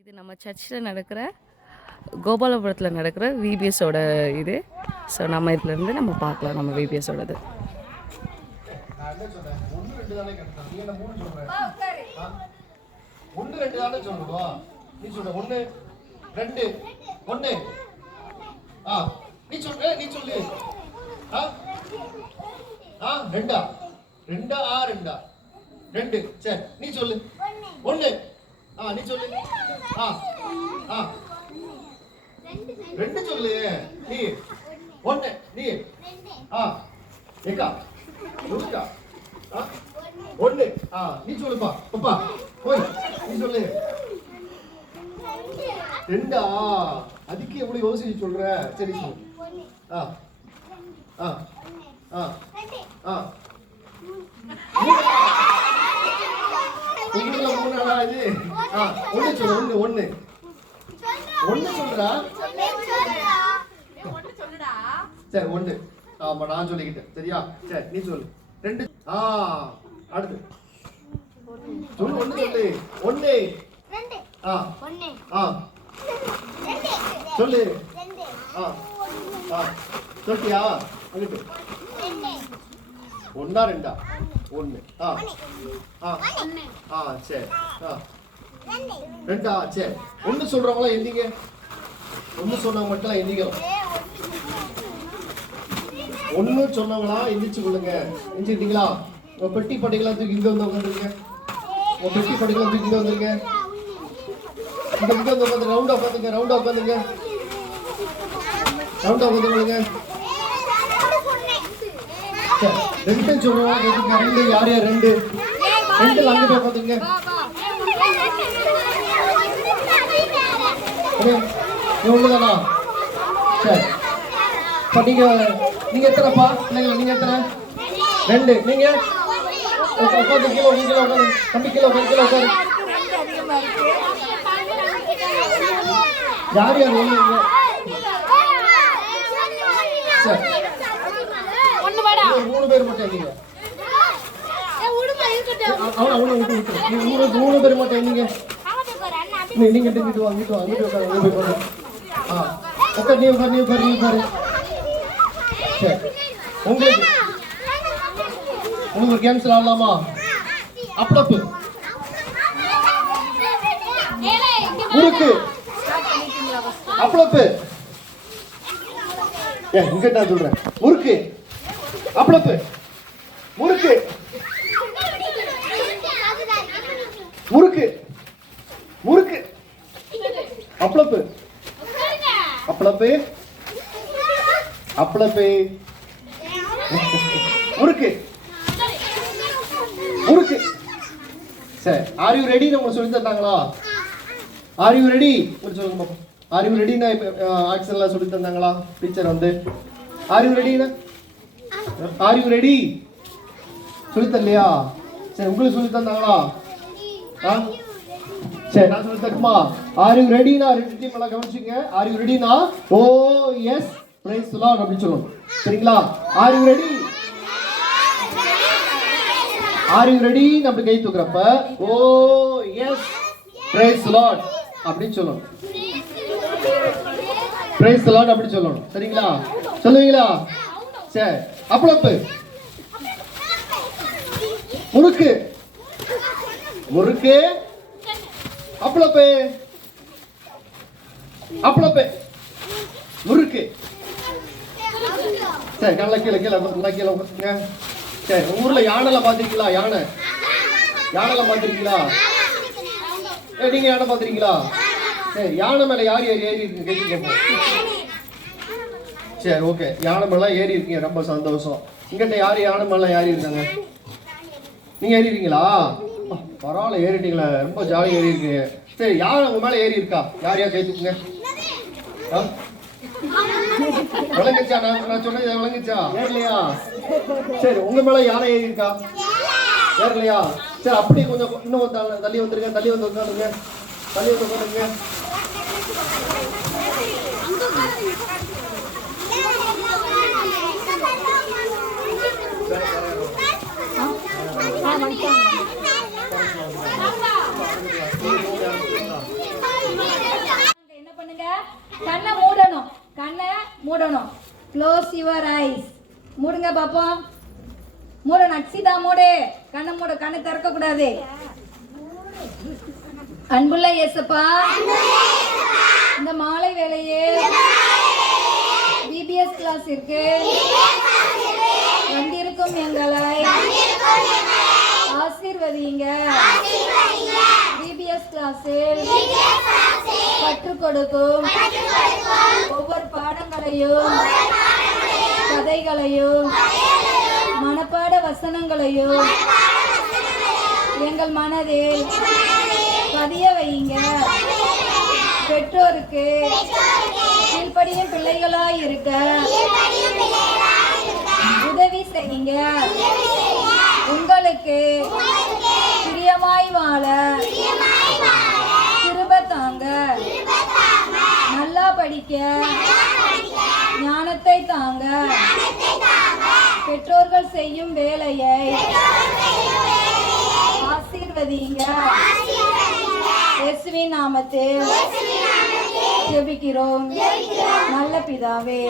இது நம்ம சர்ச்சில் நடக்கிற கோபாலபுரத்தில் நடக்கிற விபிஎஸோட இது. ஸோ நம்ம இதுலேருந்து நம்ம பார்க்கலாம் நம்ம விபிஎஸோடது. நீ சொல்லு ஒண்ணு. நீ சொல்லு. ரெண்டு சொல்லு. நீ ஒண்ணு. நீ ஏக்கா சொல்லுக்கா. ஒண்ணு. நீ சொல்லுப்பா. பப்பா போய் நீ சொல்லு. ரெண்டா? அதுக்கு எப்படி யோசிச்சு சொல்ற? சரி சொல்லு. ஒண்ணு சொல்லு. ஒண்ணு சொல்றா. சரி ஒண்ணு. ஆமா நான் சொல்லிக்கிட்டேன். சரியா? சரி நீ சொல்லு. ரெண்டு. அடுத்து சொல்லு. ஒண்ணு சொல்லு. ஒண்ணு. சொல்லு. சொல்லியா? அங்கிட்டு ஒன்னா ரெண்டா? ஒண்ணு. சரி. ரெண்டா? சரி. ஒண்ணு சொல்றவங்களா எந்திங்க. ஒண்ணு சொன்னவங்க மட்டும் எந்திக்கிறோம். ஒண்ணு சொன்னவங்களா எந்திரிச்சு கொள்ளுங்க. எந்திரிச்சிட்டீங்களா? உங்க பெட்டி படைகளா தூக்கி இங்க வந்து உட்காந்துருங்க. உங்க பெட்டி படைகளா தூக்கி இங்க வந்துருங்க. இங்க வந்து உட்காந்து ரவுண்டா உட்காந்துங்க. ரவுண்டா உட்காந்துங்க. ரெண்டு சொல்லுவா. ரெண்டு யார் யார்? ரெண்டு அங்க போய் உட்காந்துங்க. ஒண்ணுதானா? சரி. நீங்க எத்தனைப்பா பிள்ளைங்க? நீங்க எத்தனை? ரெண்டு. நீங்க உட்காந்து கீழே உட்காந்து தம்பி கீழே உட்காரு. யார் யார்? சரி. மூணு பேர் மட்டும் நீங்க. மூணு பேர் மட்டும் நீங்க. நீங்க வீட்டு வாங்க. நீ உட்காரு. சரி. உங்களுக்கு ஒரு கேம்ஸ் விளாடலாமா? அப்ளப்பு, முறுக்கு, அப்ளப்பு. இங்க நான் சொல்றேன். முறுக்கு, அப்ளப்பு, முறுக்கு, முறுக்கு, முறுக்கு, அப்ளப்பு, அப்ளப்பு, அப்ளப்பு, முறுக்கு, முறுக்கு. சரி. R you ready? நம்ம சொல்லி தந்தாங்களா? R you ready? சொல்லுங்க பாப்போம். ஆர் யூ ரெடினா ஆக்ஷன்ல சொல்லி தந்தாங்களா டீச்சர் வந்து? ஆர் யூ ரெடினா? ஆர் யூ ரெடி சொல்லி தரலையா? சரி. உங்களுக்கு சொல்லி தந்தாங்களா? சரி நான் சொல்லி தரட்டுமா? ஆர் யூ ரெடினா ரெண்டு டீம் எல்லாம் கவனிச்சுங்க. ஆர் யூ ரெடினா oh yes praise the lord அப்படி சொல்லணும். சரிங்களா? Are you ready? Are you ready? நம்ம கை தூக்குறப்ப oh yes praise the lord அப்படி சொல்லணும். பிரைஸ் தி லார்ட் அப்படி சொல்லணும். சரிங்களா? சொல்லுவீங்களா? சரி. அப்ளப்பு, முறுக்கு, முறுக்கு, அப்ளப்பு, அப்ளப்பு, முறுக்கு. சரி. நல்லா கீழே உட்காருங்க. சரி. ஊர்ல யானைலாம் பாத்திருக்கீங்களா? யானைலாம் பாத்திருக்கீங்களா? நீங்க யானை பாத்திருக்கீங்களா? சரி. யானை மேல யார் ஏறி இருக்கு? சரி. ஓகே. யானை மேல ஏறி இருக்கீங்க. ரொம்ப சந்தோஷம். இங்கிட்ட யாரு யானை மேல ஏறி இருக்காங்க? நீங்க ஏறி இருக்கீங்களா? பரவாயில்ல, ஏறிட்டீங்களா? ரொம்ப ஜாலியா ஏறி இருக்கு. சரி. யார் உங்க மேல ஏறி இருக்கா? யார் கை தூக்குங்க. விளங்குச்சா? நான் சொன்னது விளங்குச்சா? ஏறலையா? சரி. உங்க மேல யானை ஏறி இருக்கா? ஏறலையா? சரி. அப்படி கொஞ்சம் இன்னும் தள்ளி வந்துருங்க. தள்ளி வந்து உட்காந்துங்க. Your eyes. மூடுங்க பாப்போம். மூடு நக்சிதா, மூடு. கண்ணை மூடு, கண்ணை திறக்க கூடாது. அன்புள்ள இயேசப்பா, இந்த மாலை வேளையே பிபிஎஸ் கிளாஸிற்கு வந்திருக்கும் எங்களை ஆசீர்வதிங்க. பிபிஎஸ் கிளாஸில் கற்றுக் கொடுக்கும் ஒவ்வொரு பாடங்களையும் கதைகளையும் மனப்பாட வசனங்களையும் எங்கள் மனதில் பதிய வையுங்க. பெற்றோருக்கு கீழ்ப்படியும் பிள்ளைகளாய் இருக்க உதவி செய்யுங்க. உங்களுக்கு பிரியமாய் வாழ கிருபை தாங்க. நல்லா படிக்க ஞானத்தை தாங்க. பெற்றோர்கள் செய்யும் வேலையை ஆசீர்வதிங்க. இயேசுவின் நாமத்தில் ஜெபிக்கிறோம் நல்ல பிதாவே,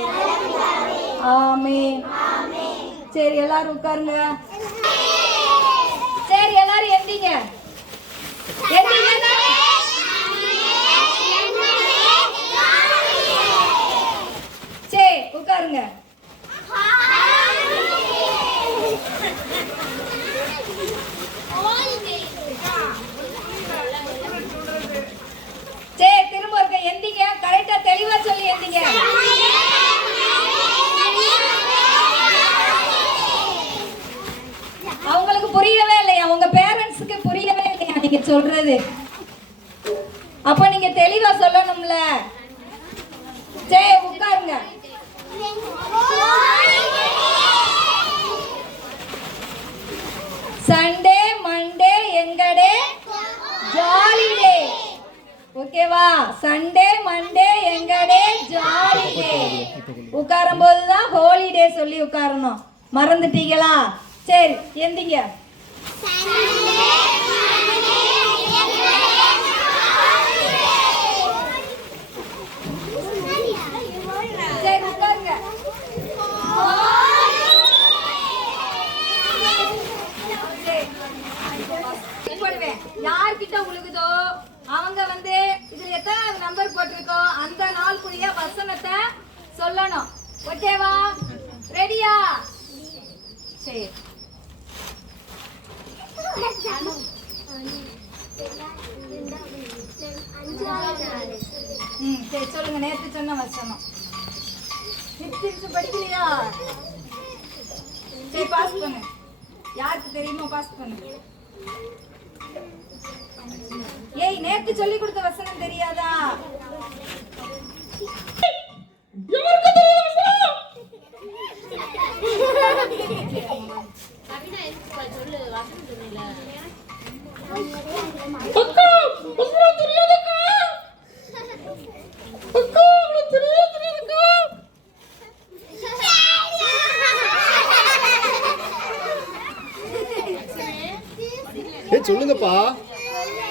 ஆமென். சரி, எல்லாரும் உட்காருங்க. சரி, எல்லாரும் எந்திங்க. சரி, உட்காருங்க. சரி, திரும்ப இருக்க எந்திங்க. கரெக்டா தெளிவா சொல்லி எந்திங்க. அவங்களுக்கு புரியவே இல்லையா? உங்க பேரண்ட்ஸுக்கு புரியவே இல்லையா நீங்க சொல்றது? அப்ப நீங்க தெளிவா சொல்லணும்ல. சரி, உட்காருங்க. சண்டே மண்டே எங்கடே ஜாலி டே. ஓகேவா? சண்டே மண்டே எங்கடே ஜாலி டே. உட்காரும் போதுதான் ஹோலிடே சொல்லி உட்காரணும். மறந்துட்டீங்களா? சரி, எந்திங்க. சரி, உட்காருங்க. யார்கிட்ட உழுகுதோ அவங்க வந்து இதுல எத்தனை நம்பர் போட்டிருக்கோம் அந்த நாளுக்குரிய வசனத்தை சொல்லணும். ஓகேவா? ரெடியா? சரி. சரி, சொல்லுங்க. நேற்று சொன்ன வசனம் படிக்கலையா? சரி, பாஸ் பண்ணு. யாருக்கு தெரியுமோ பாஸ் பண்ணு. ஏய், நேத்து சொல்லி கொடுத்த வசனம் தெரியாதா? சொல்லுங்கப்பா,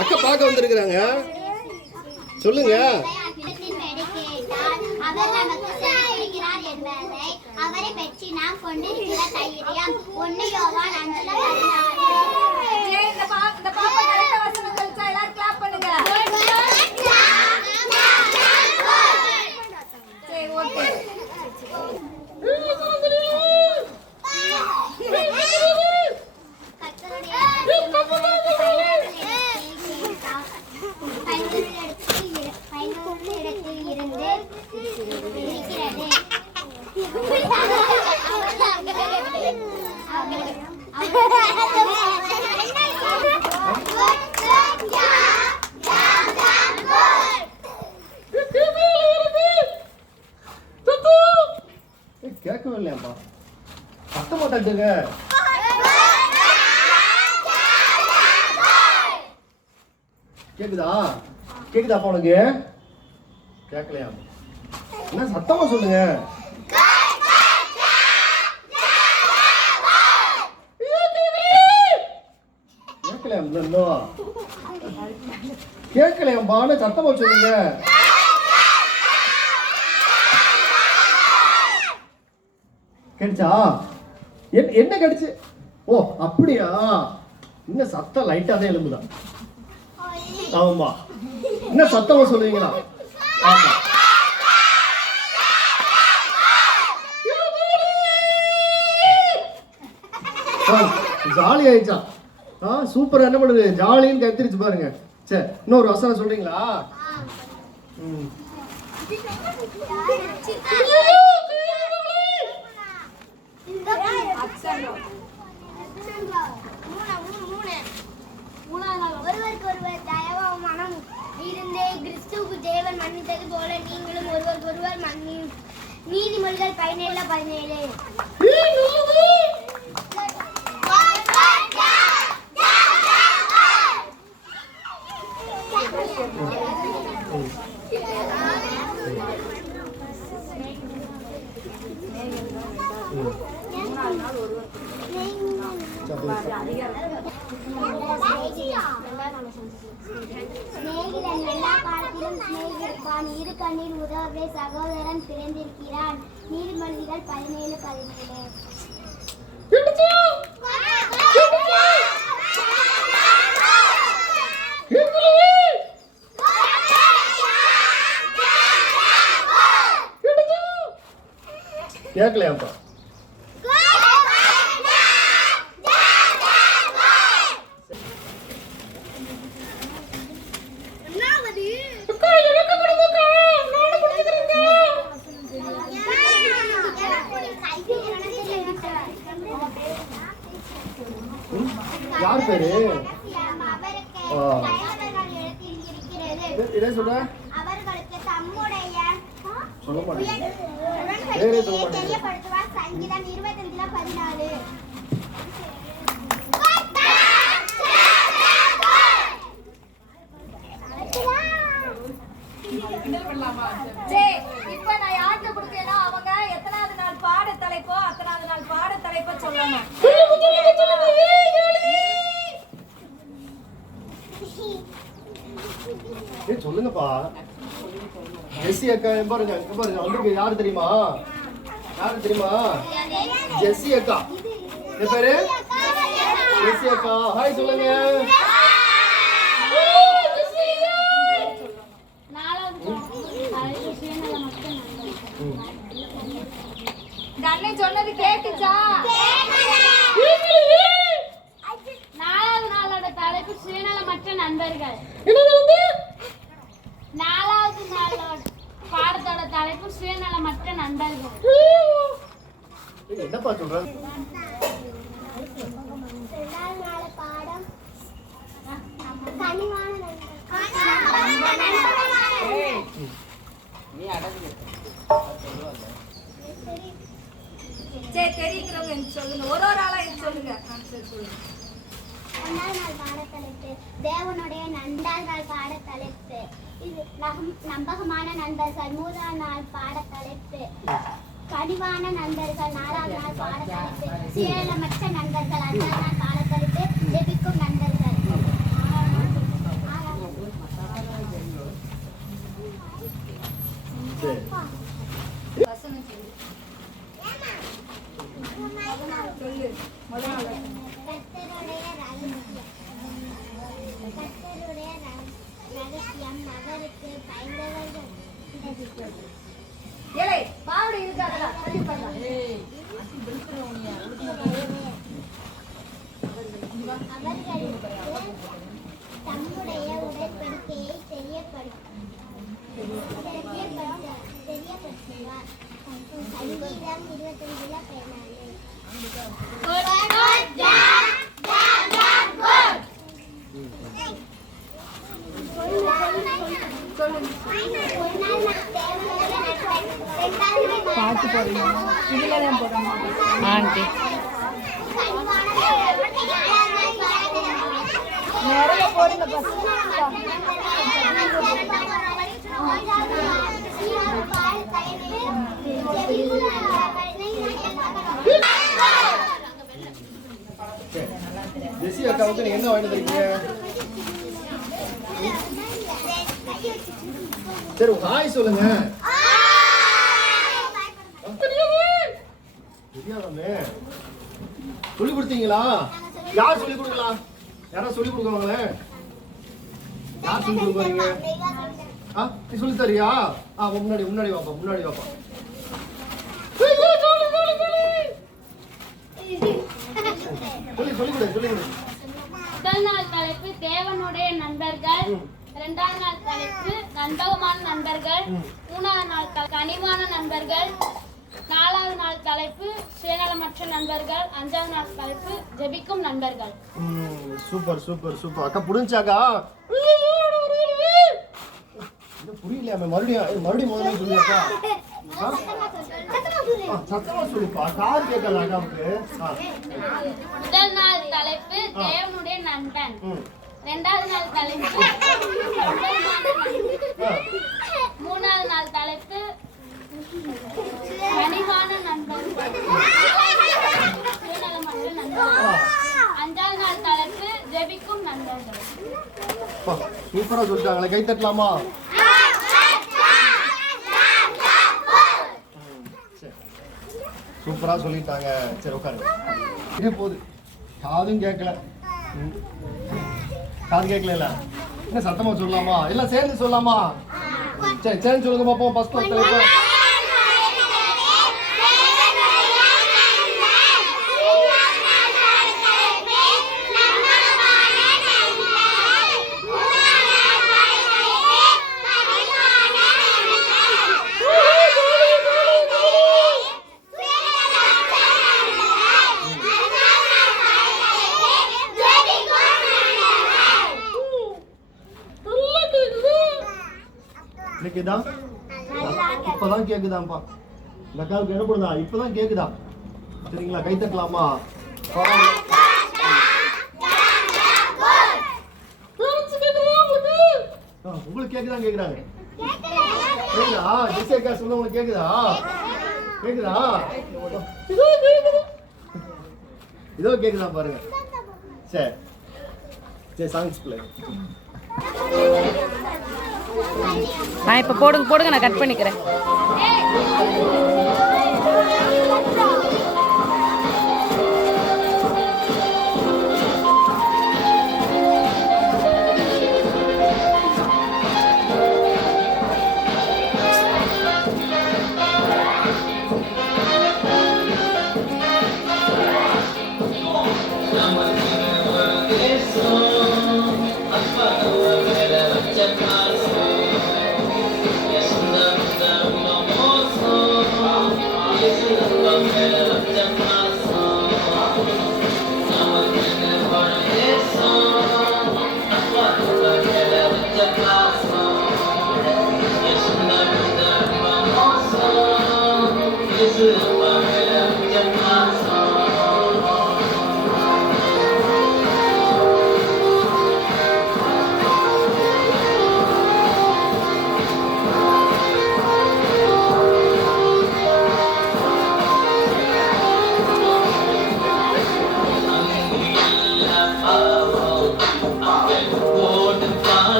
அக்கா பார்க்க வந்திருக்கிறாங்க. சொல்லுங்க. அவரை பற்றி நாம் கொண்டிருக்கிற தைரியம் 1 யோவான் 5:14. இந்த பாப்பா கரெக்ட்டா வசனம் சொல்லுச்சா? எல்லாரும் கிளாப் பண்ணுங்க. சரி, ஓகே. கேட்கவே இல்லையாப்பா? சத்தம் மாட்டாச்சுங்க. கேக்குதா? கேக்குதாப்பா உனக்கு? கேட்கலையா? என்ன சத்தமா சொல்லுங்க. கேட்கலையாம்பான்னு சத்தமா சொல்லுங்க. கிடைச்சா என்ன கிடைச்சு? ஓ அப்படியா? இன்னும் சத்தம் லைட்டா தான் எழும்புதான். ஆமா, இன்னும் சத்தமா சொல்லுவீங்களா? ஆமா. ஜாலி ஆயிடுச்சா? சூப்பரா. என்ன பண்ணுது? ஜாலின்னு கத்திரிச்சு பாருங்க. சரி, இன்னொரு வசனம் சொல்றீங்களா? ஒருவருக்கு ஒருவர் தயவும் மனம் இருந்தே கிறிஸ்துவுக்கு தேவன் மன்னித்தது போல நீங்களும் ஒருவருக்கு ஒருவர் நீதிமொழிகள் 17:17. சிநேகிதன் எல்லா காலத்திலும் சிநேகிப்பான், இரு கண்ணில் உதவவே சகோதரன் பிறந்திருக்கிறான். நீதிமொழிகள் 17:17. கேட்கலையாப்பா? யார் பேரு? என்ன சொல்ற? அவர்களுக்கு தம்முடைய சொல்ல மாட்டேன். தெரியப்படுத்துவார். சங்கீதம் 25:14. சரி, இப்ப நான் யார்கிட்ட கொடுத்தேனோ அவங்க எத்தனாவது நாள் பாட தலைப்போ அத்தனாவது நாள் பாட தலைப்போ சொல்லணும். சொல்லுங்கப்பா. ஜெஸ்ஸி அக்கா பாருங்க, பாருங்க வந்திருக்கு. யாரு தெரியுமா? யாரு தெரியுமா? ஜெஸ்ஸி அக்கா. என்ன பேரு? ஜெஸ்ஸி அக்கா. ஹாய் சொல்லுங்க. இந்த அண்ணன் சொன்னது கேட்டுச்சா? நாலாவது நாளோட தலைப்பு சுயநலமற்ற நண்பர்கள். நாலாவது நாளோட பாடத்தோட தலைப்பு சுயநலமற்ற நண்பர்கள். என்னப்பா சொல்ற? பாடம் கனிவான சரி, தெரியுங்கிறவங்க எனக்கு சொல்லுங்க. ஒரு ஆளா எனக்கு சொல்லுங்க. சரி, சொல்லுங்க. 1ஆம் நாள் பாடத்தலைப்பு தேவனுடைய 2ஆம் நாள் பாடத்தலைப்பு இது நம்பகமான நண்பர்கள். 3ஆம் நாள் பாடத்தலைப்பு கனிவான நண்பர்கள். 4ஆம் நாள் பாடத்தலைப்பு சுயநலமற்ற நண்பர்கள். 5ஆம் நாள் பாடத்தலைப்பு ஜெபிக்கும் நண்பர்கள். வசனம் சொல்லு. சொல்லு. முதல் நாள் வசனம். கர்த்தருடைய ரகசியம் அவருக்கு பயந்தவர்கள். ஏலே, பாவடை இருக்காதா? தள்ளி உட்கார்ந்தா. அவர்களுக்கு தம்முடைய உடன்படிக்கையை தெரியப்படுத்துவார். சங்கீதம் 25:14. பாட்டு போடுறீங்க. இதுல தான் போடுறோமா? ஆண்டி நிறைய போடுங்க பஸ். ஜெஸ்ஸி அக்காவுக்கு நீங்க என்ன வாங்கிட்டு இருக்கீங்க? சரி, ஹாய் சொல்லுங்க. தெரியாதாமே. சொல்லி கொடுத்தீங்களா? யார் சொல்லி கொடுக்கலாம்? யாரா சொல்லி கொடுக்குவாங்களே? யார் சொல்லி கொடுக்குறீங்க? நீ சொல்லி தரியா? முன்னாடி வாப்பா. சொல்லி கொடு. முதல் நாள் தலைப்பு தேவனுடைய நண்பர்கள், இரண்டாவது நாள் தலைப்பு நம்பகமான நண்பர்கள், மூணாவது நாள் கனிவான நண்பர்கள், நாலாவது நாள் தலைப்பு சுயநலமற்ற நண்பர்கள், அஞ்சாவது நாள் தலைப்பு ஜெபிக்கும் நண்பர்கள். சூப்பர். அக்கா புரிஞ்சாக்கா? புரியலையா? மறுபடியும் முதல்ல சொல்லியாக்கா? சத்தமா சொல்லுப்பா, கார் கேட்கல அக்காவுக்கு. முதல் நாள் தலைப்பு தேவனுடைய நண்பன், இரண்டாவது நாள் தலைப்பு மூணாவது நாள் தலைப்பு கனிவான நண்பர்கள், சுயநலமற்ற நண்பர்கள், அஞ்சாவது நாள் தலைப்பு ஜெபிக்கும் நண்பர்கள். சூப்பரா சொல்லிட்டாங்களே, கை தட்டலாமா? சூப்பரா சொல்லிட்டாங்க. சரி உட்காருங்க. இதே போகுது, காதும் கேட்கல. காது கேட்கல, என்ன சத்தமா சொல்லலாமா? எல்லாம் சேர்ந்து சொல்லலாமா? சரி சேர்ந்து சொல்லுங்க பாப்போம். ஃபர்ஸ்ட் தலைப்பு கேக்குதா? இப்பதான் கேக்குதாப்பா. இந்த அக்காவுக்கு என்ன பண்ணுதா? இப்பதான் கேக்குதா? சரிங்களா? கை தட்டலாமா? உங்களுக்கு கேக்குதான் கேக்குறாங்க. கேக்குதா? ஜெசிகா சொல்ல உங்களுக்கு கேக்குதா? இதோ கேக்குதா பாருங்க. சரி சாங்ஸ் பிளே. இப்போ போடுங்க, நான் கட் பண்ணிக்கிறேன்.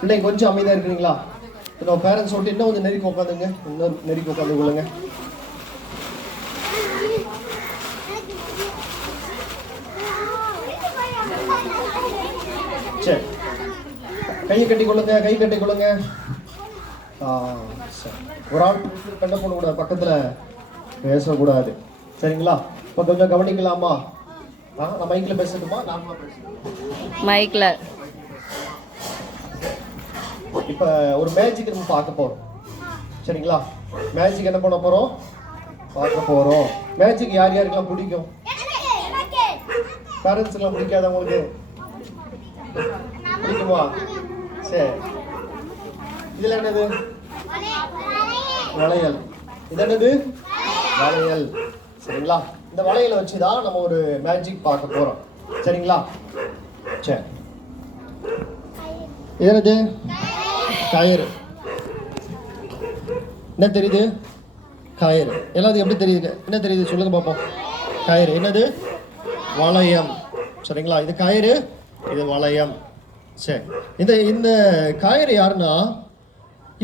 பிள்ளைங்க கொஞ்சம் அமைதியாக இருக்கிறீங்களா? இன்னும் பேரண்ட்ஸ் விட்டு இன்னும் கொஞ்சம் நெருக்கி உட்காந்துங்க, இன்னும் நெருக்கி உட்காந்து கொள்ளுங்க. சரி, கையை கட்டி கொள்ளுங்க, கை கட்டி கொள்ளுங்க. சரி, ஒரு ஆள் கண்ட போடக்கூடாது, பக்கத்தில் பேசக்கூடாது, சரிங்களா? இப்போ கொஞ்சம் கவனிக்கலாமா? நான் மைக்கில் பேசட்டுமா, நார்மலாக பேசணும்? மைக்கில். இப்போ ஒரு மேஜிக் நம்ம பார்க்க போகிறோம், சரிங்களா? மேஜிக் என்ன பண்ண போகிறோம்? பார்க்க போகிறோம். மேஜிக் யார் யாருக்கெல்லாம் பிடிக்கும்? பேரண்ட்ஸுக்கெல்லாம் பிடிக்காதவங்களுக்கு பிடிக்குமா? சரி, இதில் என்னது? வளையல். இது என்னது? வளையல், சரிங்களா? இந்த வளையலை வச்சு தான் நம்ம ஒரு மேஜிக் பார்க்க போகிறோம், சரிங்களா? சரி, இது என்னது? கயிறு. என்ன தெரியுது? கயிறு. எல்லாத்துக்கும் எப்படி தெரியுது? என்ன தெரியுது சொல்லுங்க பார்ப்போம். கயிறு. என்னது? வளையம், சரிங்களா? இது கயிறு, இது வளையம். சரி, இந்த இந்த கயிறு யாருன்னா,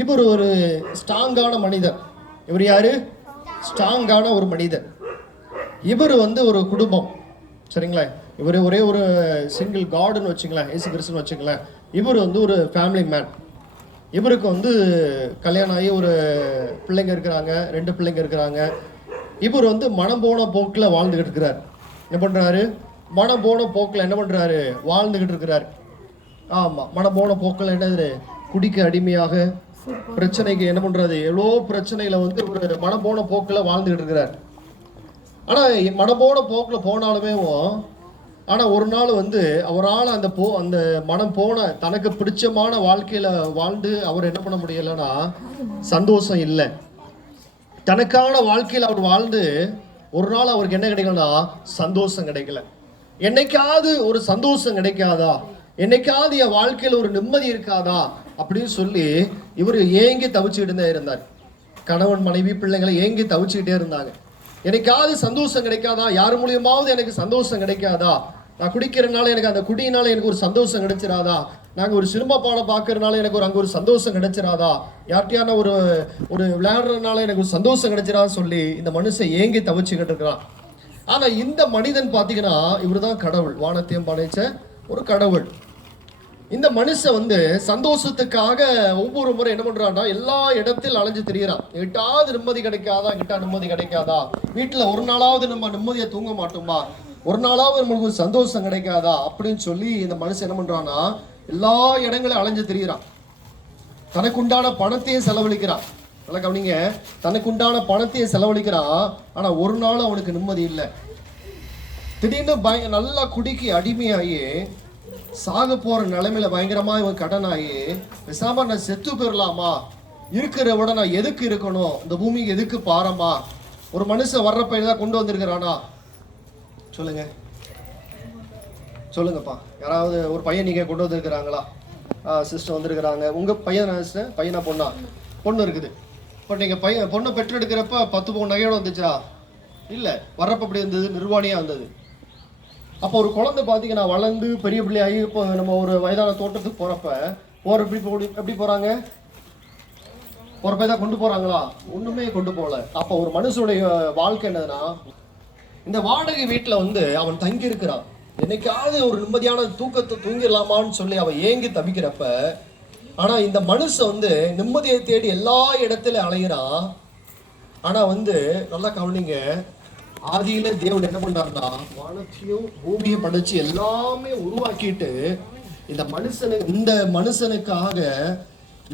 இவர் ஒரு ஸ்ட்ராங்கான மனிதர். இவர் யாரு? ஸ்ட்ராங்கான ஒரு மனிதர். இவர் வந்து ஒரு குடும்பம், சரிங்களா? இவர் ஒரே ஒரு சிங்கிள் காடுன்னு வச்சுங்களேன், ஏசு கிறிஸ்துன்னு வச்சுங்களேன். இவர் வந்து ஒரு ஃபேமிலி மேன். இவருக்கு வந்து கல்யாணம் ஆகி ஒரு பிள்ளைங்க இருக்கிறாங்க, 2 பிள்ளைங்க இருக்கிறாங்க. இவர் வந்து மனம் போன போக்கில் வாழ்ந்துக்கிட்டு இருக்கிறார். என்ன பண்ணுறாரு? மனம் போன போக்கில் என்ன பண்ணுறாரு? வாழ்ந்துக்கிட்டு இருக்கிறார். ஆமாம், மனம் போன போக்கில் என்னது? குடிக்க அடிமையாக, பிரச்சனைக்கு என்ன பண்ணுறது, எவ்வளோ பிரச்சனையில் வந்து ஒரு மனம் போன போக்கில் வாழ்ந்துக்கிட்டு இருக்கிறார். ஆனால் மனம் போன போக்கில் போனாலுமே, ஆனால் ஒரு நாள் வந்து அவரால் அந்த மனம் போன தனக்கு பிடிச்சமான வாழ்க்கையில் வாழ்ந்து அவர் என்ன பண்ண முடியலைன்னா சந்தோஷம் இல்லை. தனக்கான வாழ்க்கையில் அவர் வாழ்ந்து ஒரு நாள் அவருக்கு என்ன கிடைக்கலன்னா சந்தோஷம் கிடைக்கல. என்னைக்காவது ஒரு சந்தோஷம் கிடைக்காதா, என்னைக்காவது என் வாழ்க்கையில் ஒரு நிம்மதி இருக்காதா அப்படின்னு சொல்லி இவர் ஏங்கி தவிச்சுக்கிட்டு தான் இருந்தார். கணவன் மனைவி பிள்ளைங்களை ஏங்கி தவிச்சுக்கிட்டே இருந்தாங்க. எனக்காவது சந்தோஷம் கிடைக்காதா, யார் மூலியமாவது எனக்கு சந்தோஷம் கிடைக்காதா, நான் குடிக்கிறனால எனக்கு அந்த குடியினால எனக்கு ஒரு சந்தோஷம் கிடைச்சிடாதா, நாங்கள் ஒரு சினிமா பாடம் பார்க்கறதுனால எனக்கு அங்கே ஒரு சந்தோஷம் கிடைச்சிடாதா, யார்கிட்டயான ஒரு விளையாடுறதுனால எனக்கு ஒரு சந்தோஷம் கிடைச்சிடான்னு சொல்லி இந்த மனுஷன் ஏங்கி தவிச்சுக்கிட்டு இருக்கிறான். ஆனால் இந்த மனிதன் பார்த்தீங்கன்னா இவர் தான் கடவுள், வானத்தையும் படைச்ச ஒரு கடவுள். இந்த மனுஷன் வந்து சந்தோஷத்துக்காக ஒவ்வொரு முறை என்ன பண்றான்னா எல்லா இடத்தில் அலைஞ்சு திரியிறான். எட்டாவது நிம்மதி கிடைக்காதா, கிட்டா நிம்மதி கிடைக்காதா, வீட்டில் ஒரு நாளாவது நம்ம நிம்மதியை தூங்க மாட்டோமா, ஒரு நாளாவது நம்மளுக்கு ஒரு சந்தோஷம் கிடைக்காதா அப்படின்னு சொல்லி இந்த மனுஷன் என்ன பண்றான்னா எல்லா இடங்களையும் அலைஞ்சு திரியிறான். தனக்கு உண்டான பணத்தையும் செலவழிக்கிறான். நல்லா கவனிங்க, தனக்கு உண்டான பணத்தையும் செலவழிக்கிறான். ஆனா ஒரு நாள் அவனுக்கு நிம்மதி இல்லை. திடீர்னு நல்லா குடிக்கி அடிமையாகி சாக போற நிலைமையில பயங்கரமா இவன் கடனாகி பேசாம நான் செத்து போயிடலாமா, இருக்கிற விட நான் எதுக்கு இருக்கணும், இந்த பூமிக்கு எதுக்கு பாரமா, ஒரு மனுஷன் வர்ற பையன் தான் கொண்டு வந்திருக்கிறானா சொல்லுங்க, சொல்லுங்கப்பா. யாராவது ஒரு பையன் நீங்க கொண்டு வந்திருக்கிறாங்களா? சிஸ்டர் வந்திருக்கிறாங்க. உங்க பையன் பையனா பொண்ணா? பொண்ணு இருக்குது. இப்போ நீங்க பொண்ணை பெற்றெடுக்கிறப்ப 10 பவுன் நகையோட வந்துச்சா? இல்லை, வர்றப்ப அப்படி இருந்தது, நிர்வாணியா இருந்தது. அப்போ ஒரு குழந்தை பார்த்தீங்கன்னா வளர்ந்து பெரிய பிள்ளையாகி இப்போ நம்ம ஒரு வயதான தோட்டத்துக்கு எப்படி போகிறாங்க? போகிறப்ப தான் கொண்டு போகிறாங்களா? ஒன்றுமே கொண்டு போகல. அப்போ ஒரு மனுஷனுடைய வாழ்க்கை என்னதுன்னா, இந்த வாடகை வீட்டில் வந்து அவன் தங்கி இருக்கிறான். என்னைக்காவது ஒரு நிம்மதியான தூக்கத்தை தூங்கிடலாமான்னு சொல்லி அவன் ஏங்கி தவிக்கிறப்ப, ஆனால் இந்த மனுஷன் வந்து நிம்மதியை தேடி எல்லா இடத்துல அலைகிறான். ஆனால் வந்து நல்லா கவனிங்க, ஆதியில தேவன் என்ன பண்ணார்னா வானத்தையும் பூமியை படைச்சு எல்லாமே உருவாக்கிட்டு இந்த மனுஷனுக்காக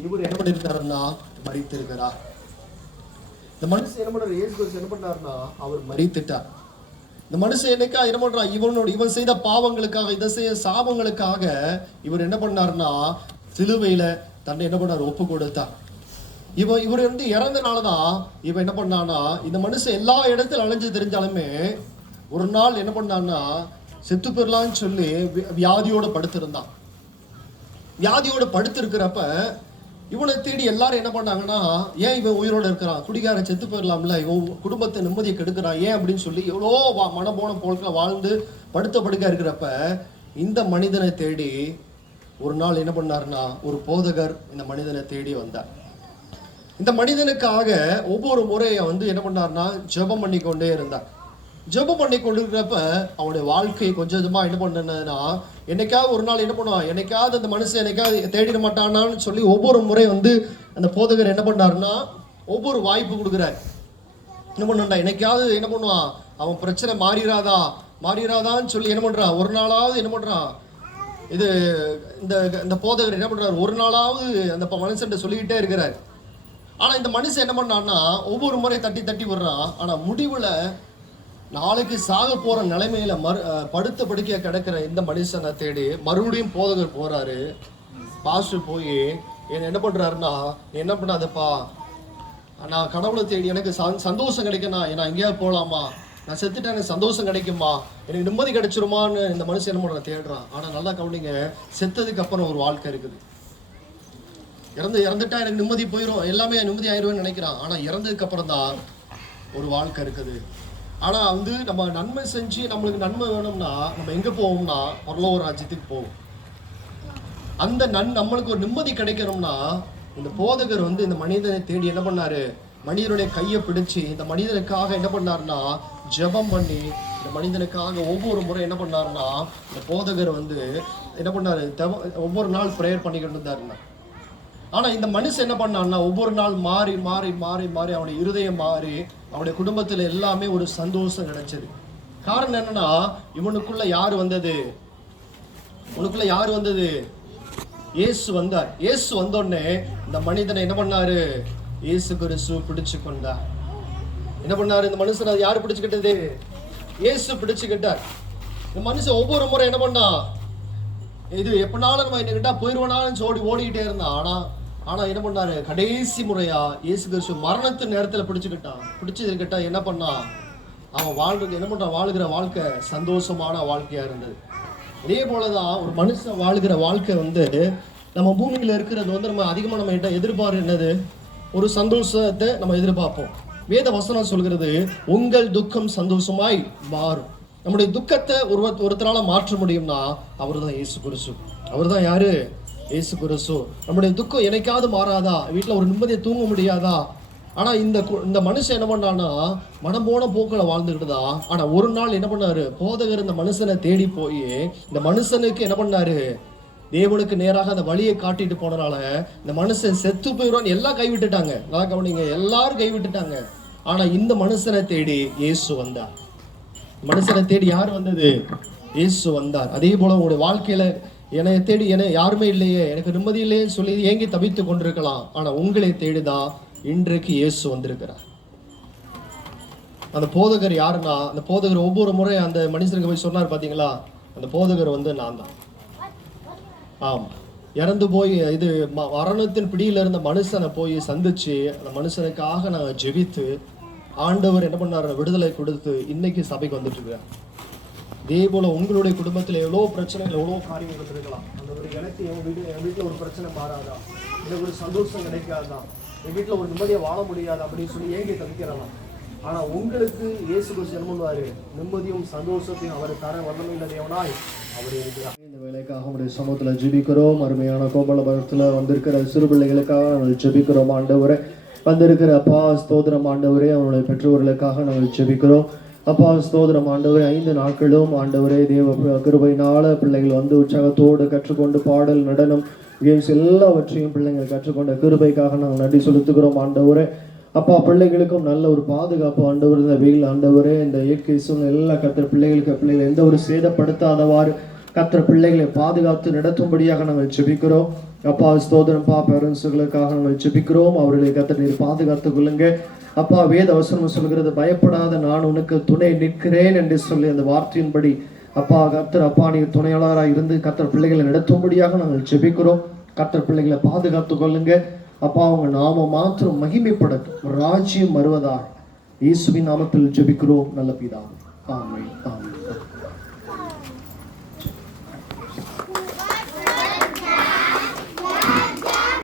இவர் என்ன பண்ணிருக்காருன்னா மரித்திருக்கிறார். இந்த மனுஷன் என்ன பண்றாரு? இயேசு கிறிஸ்து என்ன பண்ணாருன்னா அவர் மரித்துட்டார். இந்த மனுஷன் என்னைக்கா என்ன பண்றான்? இவன் செய்த பாவங்களுக்காக, இதை செய்ய சாபங்களுக்காக இவர் என்ன பண்ணாருன்னா சிலுவையில தன்னை என்ன பண்ணார்? ஒப்பு கொடுத்தார். இவர் வந்து இறந்தனாலதான் இவன் என்ன பண்ணான்னா, இந்த மனுஷன் எல்லா இடத்துல அலைஞ்சு தெரிஞ்சாலுமே ஒரு நாள் என்ன பண்ணான்னா செத்து போயிடலான்னு சொல்லி வியாதியோட படுத்திருந்தான். வியாதியோட படுத்திருக்கிறப்ப இவனை தேடி எல்லாரும் என்ன பண்ணாங்கன்னா, ஏன் இவன் உயிரோட இருக்கிறான், குடிகாரன் செத்து போயிடலாம்ல, இவன் குடும்பத்தை நிம்மதியை கெடுக்கிறான் ஏன் அப்படின்னு சொல்லி எவ்வளோ மனம் போன போல வாழ்ந்து படுக்க இருக்கிறப்ப இந்த மனிதனை தேடி ஒரு நாள் என்ன பண்ணாருன்னா ஒரு போதகர் இந்த மனிதனை தேடி வந்தார். இந்த மனிதனுக்காக ஒவ்வொரு முறையும் வந்து என்ன பண்ணார்னா ஜெபம் பண்ணி கொண்டே இருந்தார். ஜெபம் பண்ணி கொண்டிருக்கிறப்ப அவனுடைய வாழ்க்கை கொஞ்சம் கொஞ்சமாக என்ன பண்ணதுன்னா, என்னைக்காவது ஒரு நாள் என்ன பண்ணுவான், என்னைக்காவது அந்த மனுஷன் என்னைக்காவது தேடிட மாட்டானான்னு சொல்லி ஒவ்வொரு முறை வந்து அந்த போதகர் என்ன பண்ணாருன்னா ஒவ்வொரு வாய்ப்பு கொடுக்குறாரு. என்ன பண்ணா என்னைக்காவது என்ன பண்ணுவான், அவன் பிரச்சனை மாறிடாதான்னு சொல்லி என்ன பண்ணுறான், ஒரு நாளாவது என்ன பண்ணுறான், இது இந்த போதகர் என்ன பண்ணுறாரு, ஒரு நாளாவது அந்த மனுஷன் சொல்லிக்கிட்டே இருக்கிறார். ஆனால் இந்த மனுஷன் என்ன பண்ணான்னா ஒவ்வொரு முறை தட்டி விடுறான். ஆனால் முடிவில் நாளைக்கு சாக போகிற நிலைமையில படுத்த படுக்கைய கிடக்கிற இந்த மனுஷனை தேடி மறுபடியும் போதகர் போகிறாரு. பாஸ்டர் போய் என்ன பண்ணுறாருன்னா, என்ன பண்ணாதப்பா, நான் கடவுளை தேடி எனக்கு சந்தோஷம் கிடைக்குண்ணா, நான் எங்கேயாவது போகலாமா, நான் செத்துட்டேன் எனக்கு சந்தோஷம் கிடைக்குமா, எனக்கு நிம்மதி கிடைச்சிருமான்னு இந்த மனுஷன் என்ன பண்ணுறான் தேடுறான். ஆனால் நல்லா கவனிங்க, செத்ததுக்கு அப்புறம் ஒரு வாழ்க்கை இருக்குது. இறந்துட்டா எனக்கு நிம்மதி போயிடும், எல்லாமே நிம்மதி ஆயிடுவேன்னு நினைக்கிறான். ஆனால் இறந்ததுக்கு அப்புறம் தான் ஒரு வாழ்க்கை இருக்குது. ஆனால் வந்து நம்ம நன்மை செஞ்சு நம்மளுக்கு நன்மை வேணும்னா நம்ம எங்கே போவோம்னா பரலோக ராஜ்யத்துக்கு போவோம். அந்த நம்மளுக்கு ஒரு நிம்மதி கிடைக்கணும்னா இந்த போதகர் வந்து இந்த மனிதனை தேடி என்ன பண்ணாரு, மனிதனுடைய கையை பிடிச்சு இந்த மனிதனுக்காக என்ன பண்ணாருன்னா ஜெபம் பண்ணி இந்த மனிதனுக்காக ஒவ்வொரு முறை என்ன பண்ணாருன்னா இந்த போதகர் வந்து என்ன பண்ணாரு, ஒவ்வொரு நாள் ப்ரேயர் பண்ணிக்கிட்டு இருந்தாருன்னா. ஆனால் இந்த மனுஷன் என்ன பண்ணான்னா ஒவ்வொரு நாள் மாறி மாறி மாறி மாறி அவனுடைய இருதயம் மாறி அவனுடைய குடும்பத்தில் எல்லாமே ஒரு சந்தோஷம் கிடைச்சது. காரணம் என்னன்னா, இவனுக்குள்ள யார் வந்தது, இயேசு வந்தார். இயேசு வந்தோடனே இந்த மனிதனை என்ன பண்ணாரு, இயேசு கிறிஸ்து பிடிச்சு கொண்டார். என்ன பண்ணாரு, இந்த மனுஷனை யாரு பிடிச்சுக்கிட்டது, இயேசு பிடிச்சுக்கிட்டார். இந்த மனுஷன் ஒவ்வொரு முறை என்ன பண்ணா, இது எப்பனாலும் நம்ம என்கிட்ட போயிடுவோனாலும் ஓடிக்கிட்டே இருந்தான். ஆனா என்ன பண்ணாரு, கடைசி முறையா இயேசு கிறிஸ்து மரணத்து நேரத்துல பிடிச்சதுக்கிட்ட என்ன பண்ணா, அவன் வாழ்கிற வாழ்க்கை சந்தோஷமான வாழ்க்கையா இருந்தது. இதே போலதான் ஒரு மனுஷன் வாழ்கிற வாழ்க்கை வந்து நம்ம பூமியில இருக்கிறது வந்து நம்ம அதிகமா நம்ம எதிர்பார்ப்பு என்னது, ஒரு சந்தோஷத்தை நம்ம எதிர்பார்ப்போம். வேத வசனம் சொல்கிறது, உங்கள் துக்கம் சந்தோஷமாய் மாறும். நம்முடைய துக்கத்தை ஒருத்தரால மாற்ற முடியும்னா அவர் தான் இயேசு கிறிஸ்து. அவர் தான் யாரு, இயேசு கிறிஸ்து. நம்முடைய துக்கம் என்னைக்காவது மாறாதா, வீட்டில் ஒரு நிம்மதியை தூங்க முடியாதா? ஆனால் இந்த மனுஷன் என்ன பண்ணான்னா மனம் போன போக்கில் வாழ்ந்துக்கிட்டுதா. ஆனால் ஒரு நாள் என்ன பண்ணாரு, போதகர் இந்த மனுஷனை தேடி போய் இந்த மனுஷனுக்கு என்ன பண்ணாரு, தேவனுக்கு நேராக அந்த வழியை காட்டிட்டு போனனால இந்த மனுஷன் செத்து போயிடுவான்னு எல்லாம் கைவிட்டுட்டாங்க. நல்லா கவனிங்க, எல்லாரும் கைவிட்டுட்டாங்க. ஆனால் இந்த மனுஷனை தேடி இயேசு வந்தார். மனுஷனை தேடி யார் வந்தது, இயேசு வந்தார். அதே போல உங்களுடைய வாழ்க்கையில என்னை தேடி யாருமே இல்லையே, எனக்கு நிம்மதி இல்லையேன்னு சொல்லி ஏங்கி தவித்து கொண்டிருக்கலாம். ஆனா உங்களை தேடிதான் இன்றைக்கு இயேசு வந்திருக்கிறார். அந்த போதகர் யாருன்னா, அந்த போதகர் ஒவ்வொரு முறை அந்த மனுஷனுக்கு போய் சொன்னார் பாத்தீங்களா, அந்த போதகர் வந்து நான் தான். ஆமா, இறந்து போய் இது மரணத்தின் பிடியில இருந்த மனுஷனை போய் சந்திச்சு அந்த மனுஷனுக்காக நாங்கள் ஜெபித்து ஆண்டவர் என்ன பண்ணாரு, விடுதலை கொடுத்து இன்னைக்கு சபைக்கு வந்துட்டு இருக்கிறார். இதே போல உங்களுடைய குடும்பத்தில் எவ்வளோ பிரச்சனைகள், எவ்வளோ காரியங்கள் இருக்கலாம். அந்த ஒரு எனக்கு என் வீட்டில் ஒரு பிரச்சனை மாறாதா, எனக்கு ஒரு சந்தோஷம் கிடைக்காதா, என் வீட்டில் ஒரு நிம்மதியை வாழ முடியாதா அப்படின்னு சொல்லி ஏங்கி தவிக்கிறலாம். ஆனால் உங்களுக்கு இயேசு கிறிஸ்து என்ன பண்ணுவாரு, நிம்மதியும் சந்தோஷத்தையும் அவர் தர வல்லமையுள்ள தேவனாய் அவர் இருக்கிறார். இந்த வேலைக்காக நம்முடைய சமூகத்தில் ஜெபிக்கிறோம். அருமையான கோபாலபுரத்தில் வந்திருக்கிற சிறு பிள்ளைகளுக்காக நாங்கள் ஜெபிக்கிறோம். ஆண்டவரை வந்திருக்கிற அப்பா ஸ்தோத்திரம் ஆண்டவரே, அவனுடைய பெற்றோர்களுக்காக நாங்கள் ஜெபிக்கிறோம். அப்பா ஸ்தோத்திரம் ஆண்டவரே, 5 நாட்களும் ஆண்டவரே தேவ கிருபையினால பிள்ளைகள் வந்து உற்சாகத்தோடு கற்றுக்கொண்டு பாடல், நடனம், கேம்ஸ் எல்லாவற்றையும் பிள்ளைங்கள் கற்றுக்கொண்ட கிருபைக்காக நாங்கள் நன்றி செலுத்துகிறோம். ஆண்டவரே அப்பா பிள்ளைகளுக்கும் நல்ல ஒரு பாதுகாப்பு ஆண்டவர், இந்த வெயில் ஆண்டவரே இந்த இயற்கை சூழ்நிலை எல்லா கத்திர பிள்ளைகள் எந்த ஒரு சேதப்படுத்தாதவாறு கத்திர பிள்ளைகளை பாதுகாத்து நடத்தும்படியாக நாங்கள் ஜெபிக்கிறோம். அப்பா ஸ்தோத்திரம் பா பேரண்ட்ஸுகளுக்காக நாங்கள் ஜெபிக்கிறோம். அவர்களை கத்திர நீர் பாதுகாத்துக் கொள்ளுங்க. அப்பா வேத வசனம் சொல்கிறது, பயப்படாத நான் உனக்கு துணை நிற்கிறேன் என்று சொல்லி அந்த வார்த்தையின்படி அப்பா கர்த்தர் அப்பா நீர் துணையாளராக இருந்து கர்த்தர் பிள்ளைகளை நடத்தும்படியாக நாங்கள் ஜெபிக்கிறோம். கர்த்தர் பிள்ளைகளை பாதுகாத்து கொள்ளுங்க. அப்பா அவங்க நாம மாத்திரம் மகிமைப்படட்டும், ராஜ்யம் வருவதாக இயேசுவின் நாமத்தில் ஜெபிக்கிறோம் நல்ல பிதாவே. ஆமென்.